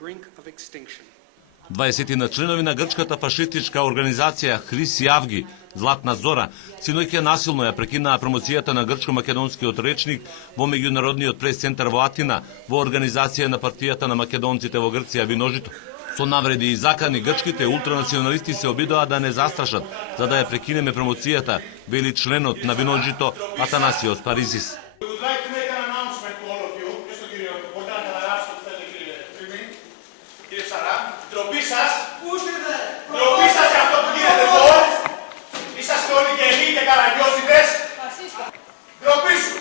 brink of extinction. 20 членови на грчката фашистичка организација Хриси Авги, Златна Зора, синоќа насилно ја прекинаа промоцијата на грчко-македонскиот речник во меѓународниот прес-центар во Атина во организација на партијата на македонците во Грција Виножито. Со навреди и закани грчките ултранационалисти се обидоа да не застрашат, за да ја прекинеме промоцијата, вели членот на Виножито Атанасиос Паризис. Ντροπή σας για αυτό που γίνεται εδώ. Είσαστε όλοι γελοί και καραγκιόζιδες. Ντροπή σου.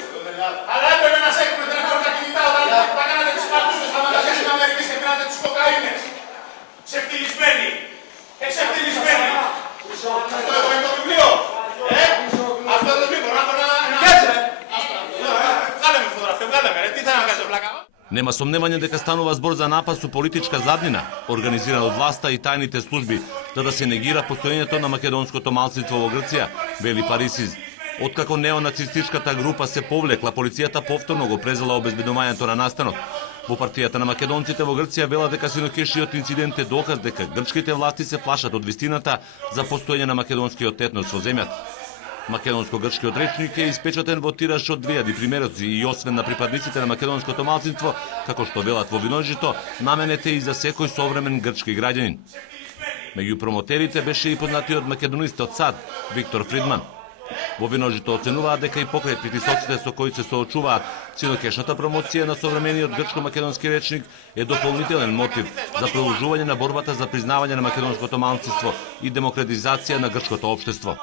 Αλλά έπρεπε να σε έχουμε τρέχει τα κινητά όταν τα κάνατε τις παρτούδες στα μαγαζιά στην Αμερική και πήρατε τις κοκαίνες. Ξεφτυλισμένοι. Εξεφτυλισμένοι. Αυτό εδώ είναι το βιβλίο. Αυτό εδώ είναι το βιβλίο. Βγάλε με φωτογραφία, βγάλε με. Τι θα να κάνεις πλάκα. Нема сомневање дека станува збор за напад со политичка заднина, организиран од власта и тајните служби, за да се негира постоењето на македонското малцинство во Грција, вели Парисис. Откако неонацистичката група се повлекла, полицијата повторно го презела обезбедувањето на настанот. Во партијата на македонците во Грција вела дека синокешниот инцидент е доказ дека грчките власти се плашат од вистината за постоење на македонскиот етнос во земјата. Македонско-грчкиот речник е испечатен во тираж од 2000 примероци и освен на припадниците на македонското малцинство, како што велат во Виножито, наменете и за секој современ грчки граѓанин. Меѓу промотерите беше и познатиот македонистот САД, Виктор Фридман. Во Виножито оценуваат дека и покрај притисоците со кои се соочуваат, синокешната промоција на современиот грчко-македонски речник е дополнителен мотив за продолжување на борбата за признавање на македонското малцинство и демократизација на грчкото општество.